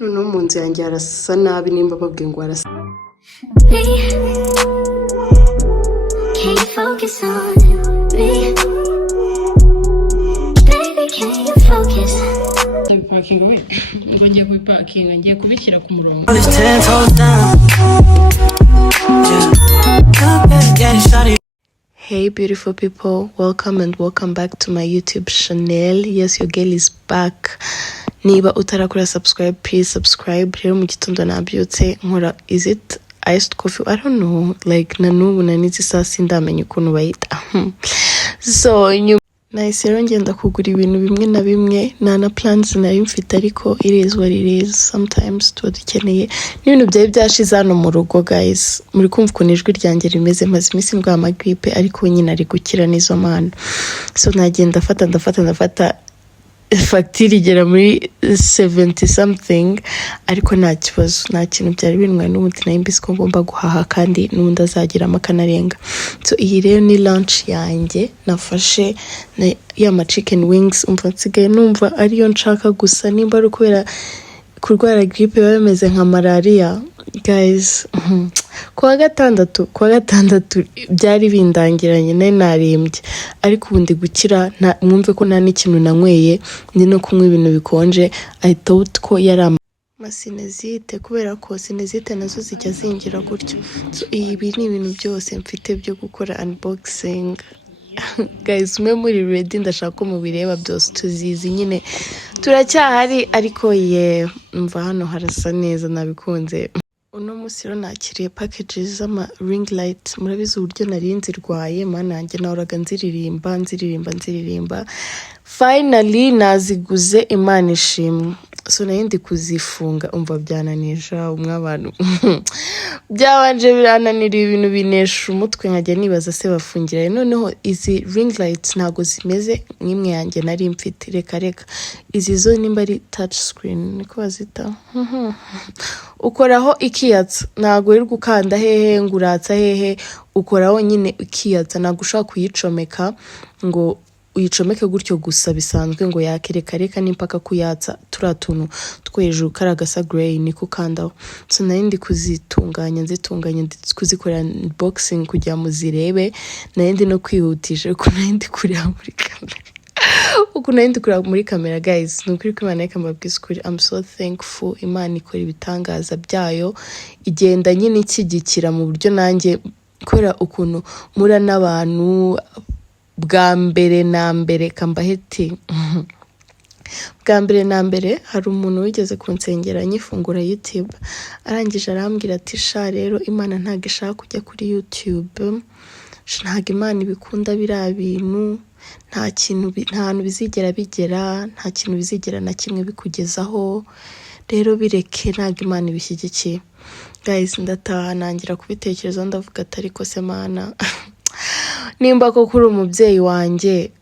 No mu nzu yanjye harasa nabi nimba babwiye ngo harasa. Ngiye kubipakinga ngiye kubishyira ku murongo. Hey beautiful people, welcome and welcome back to my YouTube channel. Yes, your girl is back. Niba utarakora subscribe, please subscribe. Rero mu gitondo nabyutse nkora, is it iced coffee? I don't know, like nanubu nanizi saa sindamenya ukuntu bayita. So nahise rero ngenda kugura ibintu bimwe na bimwe, na plans nari mfite, ariko it is what it is. Sometimes tuba dukeneye n'ibintu byari byashize hano mu rugo. Guys, muri kumva ukuntu ijwi ryanjye rimeze, maze iminsi ndwaye amagripe, ariko nyine ari gukira n'izo mana. So nagenda ndafata fagitire igera muri 70 something, ariko nta kibazo, nta kintu byari bintwaye n'umuti, nari mbizi ko ngomba guhaha kandi n'undi azagiramo akanarenga. So iyi rero ni lunch yanjye nafashe na ya chicken wings. Umva nsigaye numva ariyo nshaka, gusa nimba ari ukubera kurwara gripe biba bimeze nka malaria. Guys, kuwa gatandatu byari bindangiranye, nari narembye, ariko ubundi gukira. Mwumve ko nta n'ikintu nanyweye, ndi no kunywa ibintu bikonje. I thought ko yari amasinezite, kubera ko sinezite nazo zijya zingira gutyo. So ibi ni ibintu byose mfite byo gukora unboxing. Guys, mwe muri ready? Ndashaka ko mubireba byose, tuzizi nyine turacyahari, ariko mva hano harasa neza, nabikunze. Uno munsi rero nakiriye packages z'ama ring light. Murabizi uburyo nari nzirwaye, mana yanjye nahoraga nziririmba. Finally naziguze, Imana ishimwe. So nari ndi kuzifunga, umva byananija umwabantu. Byabanje birananira, ibintu binesha umutwe, nkajya nibaza se bafungira. Noneho izi ring lights ntago zimeze nk'imwe yanjye nari mfite, reka izi zo nimba ari touch screen niko bazita. Ukoraho ikiyatsa, ntago iri gukanda hehe nguratsa hehe, ukoraho nyine ikiyatsa. Ntago ushaka kuyicomeka ngo uyicomeke gutyo gusa bisanzwe ngo yakereka n'impaka kuyatsa turiya tuntu two hejuru kari agasa grey niko ukandaho. So nari ndi kuzitunganya kuzikorera unboxing kugira muzirebe, nari ndi no kwihutisha kuko nari ndi kureba muri kamera. Guys, nukuri ko Imana ikambabwiza ukuri, I'm so thankful. Imana ikora ibitangaza byayo, igenda nyine ikigikira mu buryo nanjye kubera ukuntu mura n'abantu. Bwa mbere na mbere hari umuntu wigeze kunsengera nyifungura YouTube, arangije arambwira ati sha rero Imana ntago ishaka kujya kuri YouTube, ntago Imana ibikunda biriya bintu, nta hantu bizigera bigera, nta kintu bizigera na kimwe bikugezaho, rero bireke, ntago Imana ibishyigikiye. Guys, ndataha nangira kubitekerezaho, ndavuga ati ariko se Mana, nimba ko kuri umubyeyi wanjye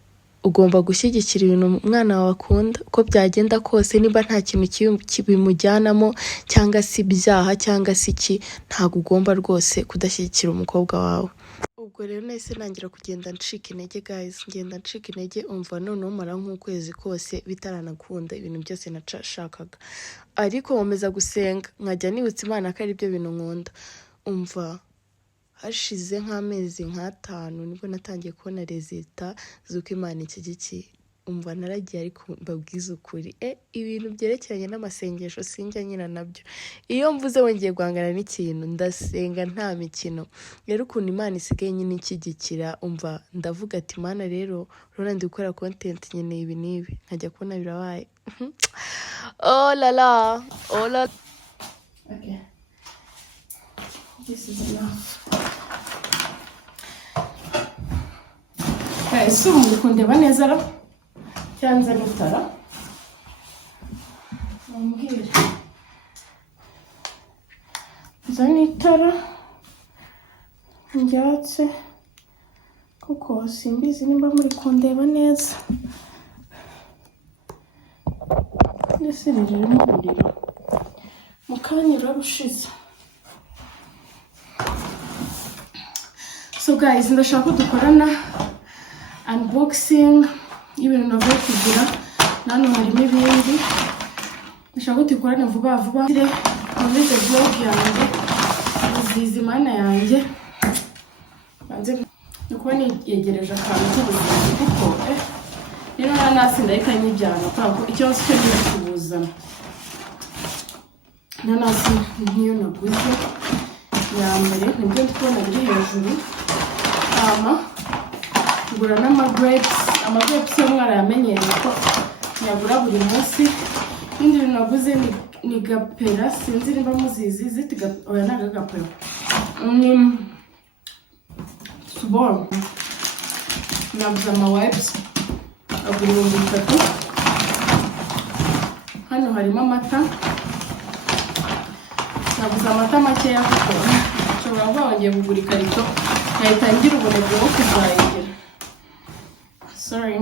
ugomba gushyigikira ibintu umwana wawe akunda, uko byagenda kose, nimba nta kintu kibimujyanamo cyangwa se ibyaha cyangwa se iki, ntago ugomba rwose kudashyigikira umukobwa wawe. Ubwo rero nahise nangira kugenda ncika intege. Guys, ngenda ncika intege, umva noneho mara nk'ukwezi kose bitaranakunda ibintu byose nashakaga, ariko nkomeza gusenga, nkajya nibutsa Imana ko ari byo bintu nkunda. Umva hashize nk'amezi 5 nibwo natangiye kubona resulta z'uko Imana ikigikiye. Umva naragiye, ariko mbabwiza ukuri, ibintu byerekeranye n'amasengesho sinjya nyina nabyo. Iyo mvuze wongeye guhangana n'ikintu, ndasenga nta mikino. Rero ukuntu Imana isigaye nyine ikigikira, umva ndavuga ati Imana rero urabona ndi gukora content nyine ibi nibi, nkajya kubona birabaye. Oh la la. Okay, this is enough. Guys, muri kundeba neza ra cyanza n'itara mumbwire zana itara njyatse, kuko simbizi nimba muri kundeba neza. Ndetse rero muriro mukanya urabushize. So guys, ndashaka dukorana unboxing y'ibintu navuye kugura. Hano harimo ibindi, ndashaka utikorane vuba vuba muri the vlog yanjye uzizi Imana yanjye banze nuko yegereje akantu k'ubuzima kuko rero nanasi ndahita nyijyana kuko icyo cyo ngiye kubuzana nanasi niyo naguze ya mbere nibyo ndikubona biri hejuru ngura n'amagrapes yo mwarayamenyereye ko nyagura buri munsi indi naguze ni gapera sinzi nimba muzizi zitiga oya naga gapera subor naguze wipes agura 3,000 hano harimo amata naguze amata makeya kuko nshobora kuba wagiye kugura ikarito nkahita ngira ubunebwe bwo kuzayigira sorry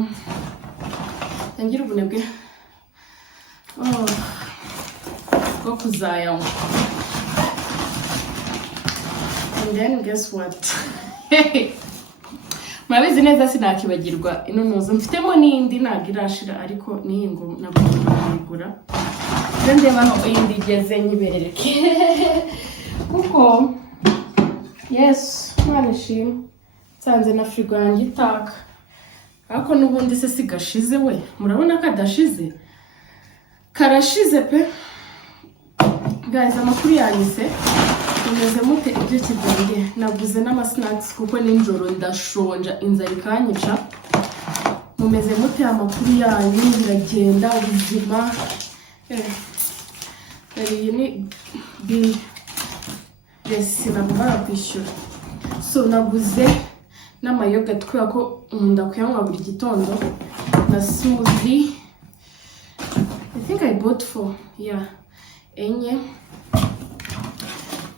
ngira ubunebwe bwo kuzayanywa and then guess what murabizi neza sinakibagirwa inonozo mfitemo n'indi ntabwo irashira ariko niyi ngo nagomba kuyigura rero ndeba aho iyindi igeze nyibereke kuko yes Imana ishimwe nsanze na frigo yanjye itaka ariko n'ubundi se sigashize we murabona ko adashize karashize pe guys amakuru yanyise mumeze mute ibyo kibonye naguze n'amasnacks kuko ninjoro ndashonja inzara ikanyica mumeze mute amakuru yanyu biragenda ubuzima iyi ni yes nagomba kwishyura so naguze n'amayoga twya ko nkunda kuyanywa buri gitondo na smoothie I think I bought for enye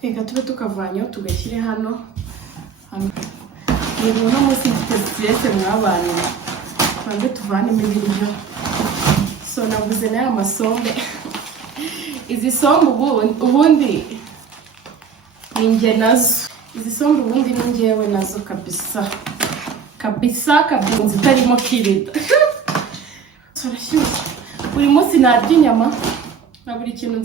reka tube tukavanyaho tugashyire hano ni uno munsi mfite stress mw'abantu banze tuvanemo ibiryo so naguze n'aya masombe izi sombe ubundi ni njye nazo izi sombe ubundi ni njyewe nazo kabisa kabinzi itarimo kirida turashyushye buri munsi narya inyama na buri kintu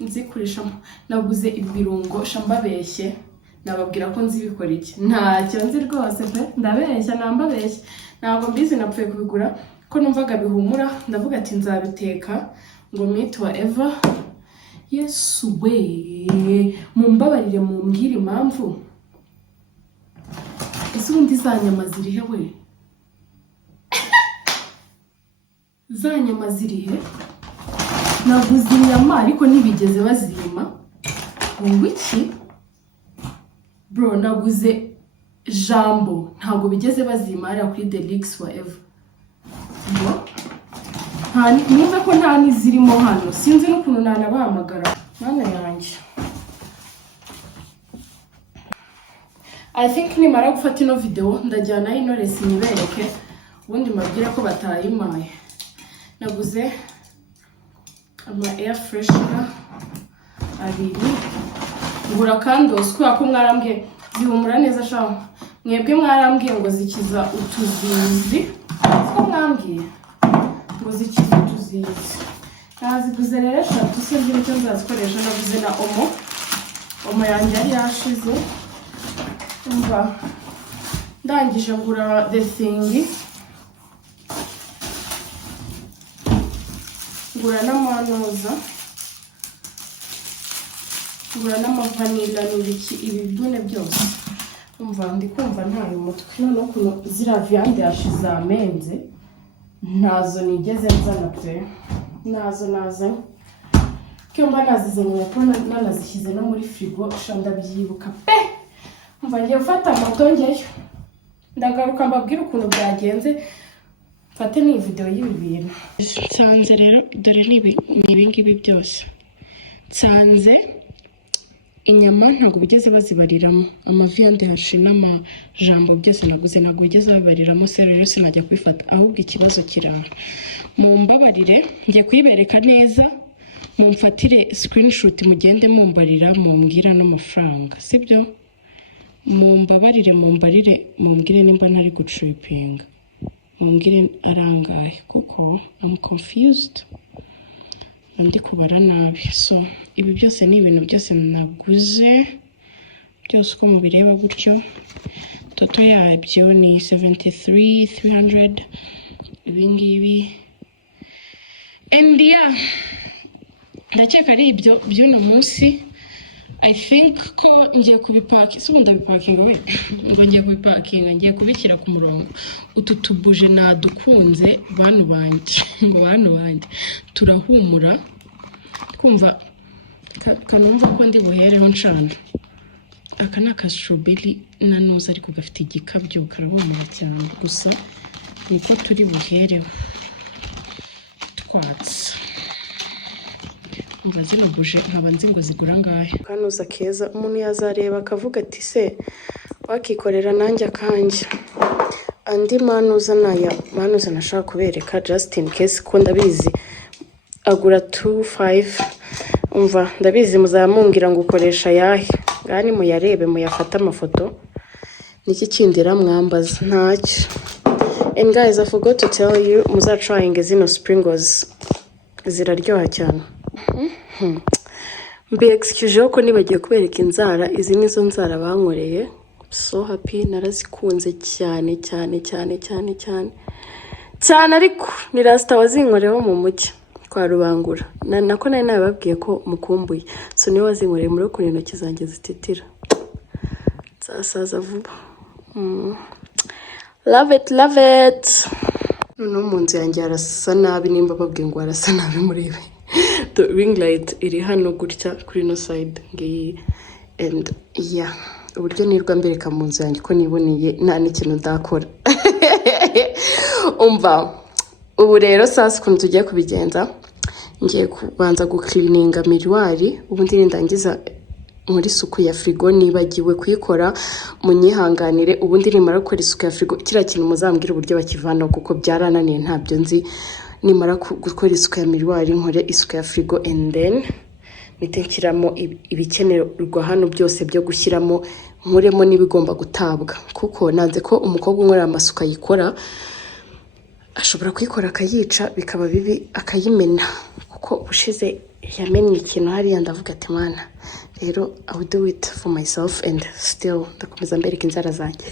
nzikurishamo naguze ibirungo shambabeshye nababwira ko nzibikora iki ntacyo nzi rwose pe ndabeshya nambabeshye ntabwo mbizi napfuye kubigura ko numvaga bihumura ndavuga ati nzabiteka ngo meet whatever yesu we mumbabarire mumbwire impamvu ese ubundi za nyama zirihe we za nyama zirihe naguze inyama ariko ntibigeze bazima ngo iki bro naguze jambo ntabwo bigeze bazima ari kuri Delix whatever nimba ko nta nizirimo hano sinzi n'ukuntu nanabahamagara mwana yanjye I think nimara gufata ino video ndajyana ino resi nibereke ubundi mabwira ko batayimaye naguze ama air freshener abiri ngura candles kubera ko mwarambwiye zihumura neza shaho mwebwe mwarambwiye ngo zikiza utuzizi ko mwambwiye ngo zikiza utuzizi naziguze rero 3 se ngira icyo nzazikoresha naguze na omo yanjye yari yashize umva ndangije ngura the thing ngura n'amanoza ngura n'amavanilla n'ibiki ibidune byose umva ndikumva ntayo umutwe none ukuntu zira viande yashize amenze ntazo nigeze nzana pe nazo kimba nazizanye ko nanazishyize no muri frigo shanda byibuka pe umva ngiye gufata moto ngeyo ndagaruka mbabwira ukuntu byagenze fate ni video y'ibi bintu nsanze rero dore nibi ngibi byose nsanze inyama ntabwo bigeze bazibariramo amaviyande hashi n'amajambo byose naguze ntabwo bigeze babariramo se rero sinajya kwifata ahubwo ikibazo kiraha mumbabarire ngiye kuyibereka neza mumfatire screenshot mugende mumbarira mumbwira n'amafaranga sibyo mumbabarire mumbwire nimba ntari gutripinga mumbwire arangaye kuko I'm confused ndi kubara nabi. So ibi byose ni ibintu byose naguze byose uko mubireba gutyo. Toto yabyo ni 73,300 ibingibi. And yeah, ndakeka ari ibyo by'uno munsi. I think ko ngiye kubipaki, si ubundi bipakinga we ngo ngiye kubipakinga, ngiye kubishyira ku murongo. Utu tubuje nadukunze bantu banje ngo bantu banje turahumura kumva kanumva ko ndi buhereho nshana. Aka ni aka strawberry nanuza ariko gafite igikabyo karahumura cyane, gusa niko turi buhereho twatse. Umva zino buje nkaba nzi ngo zigura ngahe. Kanuza keza umuntu yazareba akavuga ati se wakikorera nanjye akanje. Andi manuza manuza nashaka kubereka just in case ko ndabizi agura 2.5. Umva ndabizi muzamumbwira ngo ukoresha yahe, ngani muyarebe muyafata amafoto niki kindira mwambaza ntacyo. And guys, I forgot to tell you, muza trying zino sprinkles ziraryoha cyane. Mbe excuse ko nibagiye kubereka inzara. Izi nizo nzara bankoreye. So happy, narazikunze cyane cyane cyane cyane cyane cyane, ariko ni rasta wazinkoreho mu mujyi kwa Rubangura. Nako nari nababwiye ko mukumbuye, so niwe wazinkoreye muri ko intoki zanjye zititira. Zasaza vuba. Love it, love it. No munsi yanjye arasa nabi, nimba babwiye ngo arasa nabi muri ibi. The ring light iri hano gutya kuri no side ngiyi. And yeah, uburyo nirwa mbereka mu nzu yanjye ko niboneye nta n'ikintu ndakora. Umva ubu rero sasa ukuntu tugiye kubigenza, ngiye kubanza gucleaninga miroir, ubundi ndangiza muri suku ya frigo. Nibagiwe kuyikora munyihanganire, ubundi nimara gukora isuku ya frigo kira kintu muzambwira uburyo bakivana kuko byarananiye ntabyo nzi. Nimara gukora isuku ya miroir nkore isuku ya frigo, and then nitekeramo ibikenerwa hano byose byo gushyiramo, nkuremo n'ibigomba gutabwa, kuko nanze ko umukobwa unkorera amasuku ayikora ashobora kuyikora akayica bikaba bibi akayimena, kuko ushize yamenye ikintu hariya ndavuga ati mana rero I will do it for myself and still ndakomeza mbereka inzara zanjye.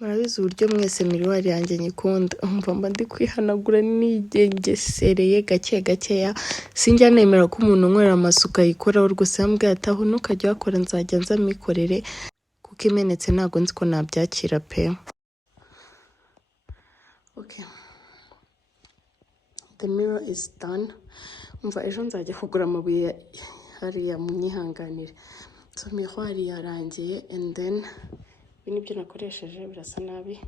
Murabizi uburyo mwese miroir yanjye nyikunda. Umva mba ndi kwihanagura nigengesereye gake gakeya. Sinjya nemera ko umuntu unkorera amasuku ayikoraho rwose, yambwiye ati aho ntukajya wakora nzajya nza mikorere, kuko imenetse ntago nzi ko nabyakira pe. Okay, the mirror is done. Umva ejo nzajya kugura amabuye hariya munyihanganire. So miroir yarangiye, and then ibintu nakoresheje birasa nabi.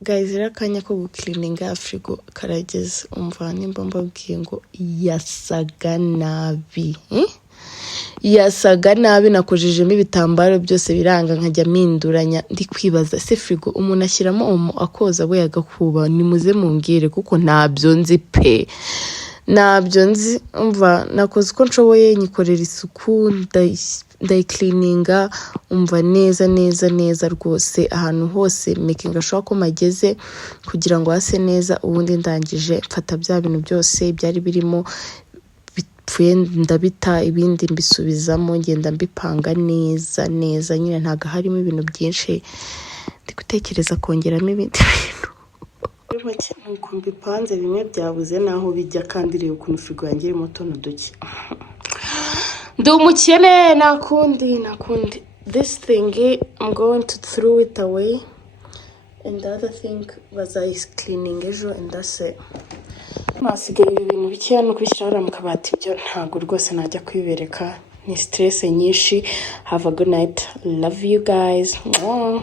Guys, irakanya ko gucleaninga frigo karageze. Umva nimba mbabwiye ngo yasaga nabi. Yasaga nabi, nakojejemo ibitambaro byose biranga nkajya minduranya. Ndi kwibaza se frigo umuntu ashyiramo akoza we agakuba, nimuze mumbwire kuko ntabyo nzi pe. Nabyo nzi. Umva nakoze uko nshoboye nyikorera isuku, ndayicleaninga, umva neza neza neza rwose ahantu hose making sure ko mageze kugira ngo hase neza. Ubundi ndangije mfata bya bintu byose byari birimo bipfuye ndabita, ibindi mbisubizamo, ngenda mbipanga neza neza. Nyine ntago harimo ibintu byinshi, ndi gutekereza kongeramo ibindi bintu. Nuko mbipanze bimwe byabuze naho bijya, kandi rero ukuntu frigo yanjye irimo tono duke. Ndi umukene nakundi. This thing I'm going to throw it away, and the other thing was I cleaning ejo, and that's it. Masigaye ibintu bikeya no kubishyira mu kabati, byo ntago rwose najya kwibereka ni stress nyinshi. Have a good night, love you guys. Mwah.